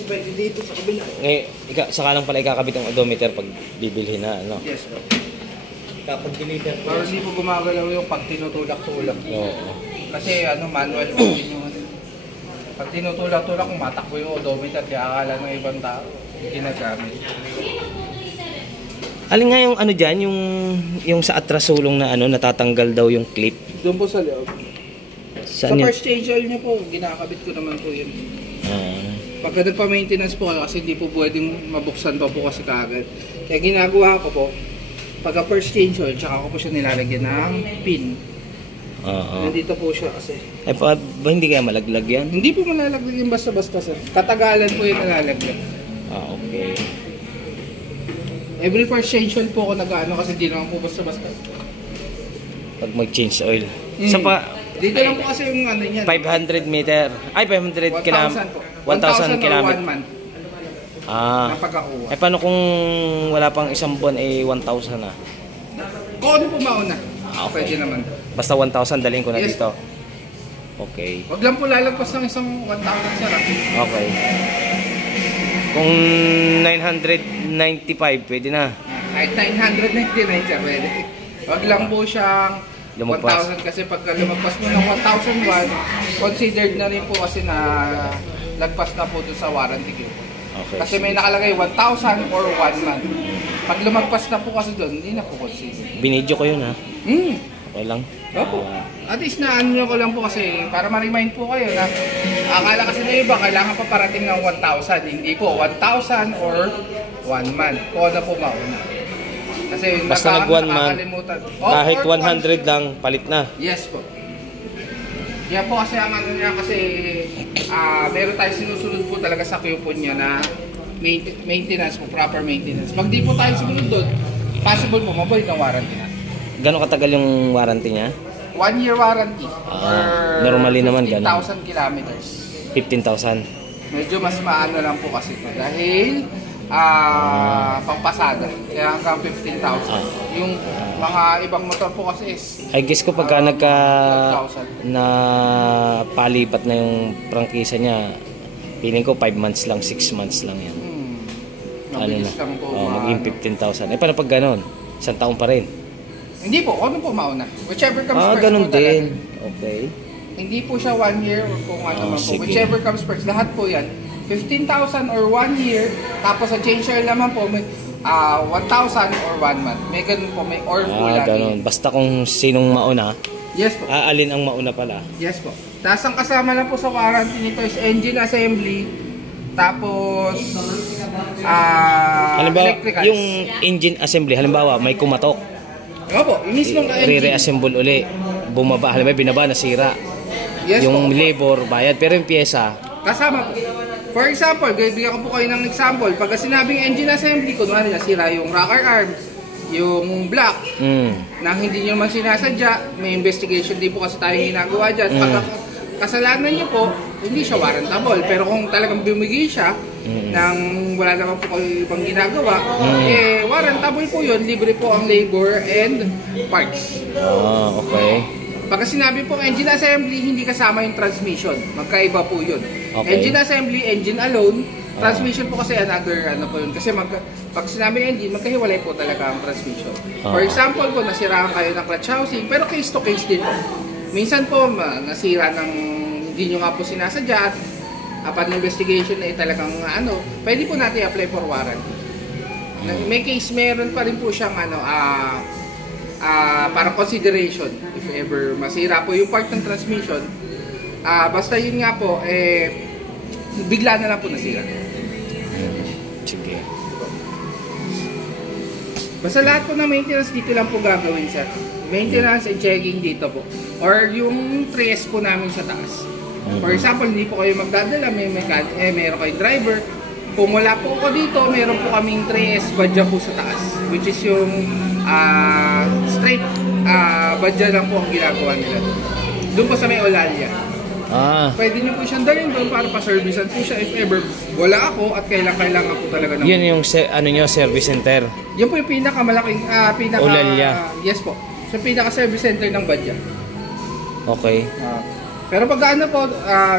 kasi pwede dito sa kabila. Saka lang pala ikakabit ang odometer pag bibilhin na, ano? Yes, bro. Kapag deliver po. Pero hindi po gumagalaw yung pag tinutulak-tulak. Oo. Kasi manual po din yung pag tinutulak-tulak kung matakbo yung odometer, kaya akala ng ibang tao ginagamit. Alin nga yung ano dyan, yung sa atrasulong na ano, natatanggal daw yung clip? Doon po sa loob. Saan Sa first change oil niyo po, ginakabit ko naman po yun. Pagka nagpa-maintenance po kasi hindi po pwedeng mabuksan pa po kasi kaagad. Kaya ginagawa ko po, pagka first change oil, tsaka ko po siya nilalagyan ng pin. Nandito po siya kasi. Eh ba hindi kaya malaglag yan? Hindi po malalaglag yung basta-basta sir. Katagalan po yung nalalaglag. Okay. Every first change oil po ako nag-ano kasi di naman po basta-basta. Pag mag-change oil. Sa dito lang po kasi yung ano niyan. 500 meter. Ay, 500 km. 1,000 km. 1 month. Eh paano kung wala pang isang buwan eh 1,000 na? Kung ano po mauna. Okay. Pwede naman. Basta 1,000 dalhin ko na dito. Okay. Wag lang po lalagpas ng isang 1,000 sir. Okay. Kung 995 pwede na. Kahit 999 sir, pwede. Wag lang po siyang 1,000 kasi pagka lumagpas mo ng 1,001, considered na rin po kasi na lagpas na po doon sa warranty ko. Okay. Kasi may nakalagay 1,000 or 1 month. Pag lumagpas na po kasi doon, hindi na po considered. Binidyo ko yun ha. Okay lang. Opo. At least na ano ko lang po kasi para ma-remind po kayo na akala kasi na iba kailangan pa parating ng 1,000. Hindi po, 1,000 or 1 month. Kung ano po mauna. Kasi basta nag 1 month, kahit 100 lang, palit na. Yes po. Yan po kasi ang ano niya kasi meron tayo sinusunod po talaga sa coupon niya na maintenance po, proper maintenance. Pag di po tayo sumunod doon, possible po mabalik ang warranty na. Gano'ng katagal yung warranty niya? 1 year warranty. Normally naman gano'n. 15,000 kilometers. 15,000. Medyo mas maano lang po kasi ito dahil pampasada. Kaya hanggang 15,000. Yung mga ibang motor po kasi is I guess ko pagka na palipat na yung prangkisa niya, feeling ko 5 months lang, 6 months lang yan. Ano na? Maging 15,000. Eh paano pag gano'n? 1 taon pa rin? Hindi po, ano po mauna? Whichever comes first. Ganun din. Okay. Hindi po siya 1 year or kung ano man po. Whichever comes first. Lahat po yan. 15,000 or 1 year. Tapos sa change oil naman po, may 1,000 or 1 month. May ganun po, may or po lagi. Ganun. Basta kung sinong mauna, yes po. Alin ang mauna pala. Yes po. Tapos ang kasama lang po sa warranty nito is engine assembly. Tapos halimbawa, electricals. yung engine assembly, halimbawa may kumatok. Opo, yung mismong engine. Re-reassemble uli. Bumaba, halimbawa binaba, nasira. Yes yung po. labor, bayad. Pero yung pyesa, kasama po. For example, bibigyan ko po kayo ng example. Pagka sinabing engine assembly, kunwari nasira yung rocker arms, yung block, na hindi nyo man sinasadya, may investigation din po kasi tayong ginagawa dyan. Pagka kasalanan nyo po, hindi siya warrantable. Pero kung talagang bumigay siya, nang wala naman po kayo ibang ginagawa, warrantable po yun, libre po ang labor and parts. Okay. Pagka sinabi pong engine assembly, hindi kasama yung transmission. Magkaiba po yun. Okay. Engine assembly, engine alone. Transmission po kasi another ano po yun. Kasi pag sinabi engine, magkahiwalay po talaga ang transmission. For example po, nasiraan kayo ng clutch housing, pero case to case din po. Minsan po, nasira ng hindi nyo nga po sinasadya at upon investigation na talagang ano, pwede po natin apply for warranty. May case, meron pa rin po siyang ano, parang consideration if ever masira po yung part ng transmission, basta yun nga po bigla na lang po nasira. Sige. Basta lahat po ng maintenance dito lang po gagawin sir. Maintenance and checking dito po, or yung 3S po namin sa taas. For example, hindi po kayo magdadala, meron kayong driver. Kung wala po ako dito, meron po kaming 3S badya po sa taas, which is yung straight badya lang po ang ginagawa nila doon po sa may Olalia. Pwede nyo po siyang dalhin doon para pa-servicean po siya if ever wala ako at kailangan po talaga ng yun yung ano nyo, service center. Yun po yung pinakamalaking Olalia. Yes po, sa pinaka-service center ng badya. Okay. Pero pag ano po,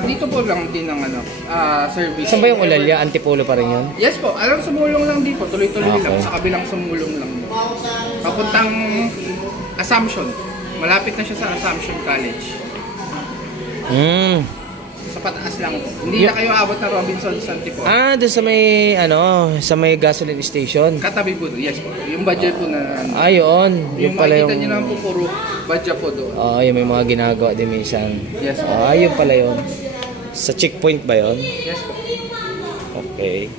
dito po lang din ang service. Saan ba yung Olalia? Antipolo pa rin yun? Yes po, alam sumulong lang dito, tuloy-tuloy Okay. lang, sa kabilang sumulong lang. Papuntang Assumption. Malapit na siya sa Assumption College. Sa pataas lang po. Hindi na kayo abot na Robinson's Antipolo. Doon sa may, sa may gasoline station. Katabi po doon, yes po. Yung budget po na Yun. Yung pala makikita yung... nyo naman po puro budget po doon. Yung may mga ginagawa din minsan. Yes po. Yun pala yun. Sa checkpoint ba yun? Yes po. Okay.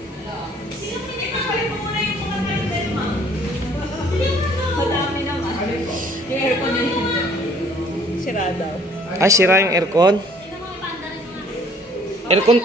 Madami naman. Yung aircon yun. Sira daw. Sira yung aircon? Aircon,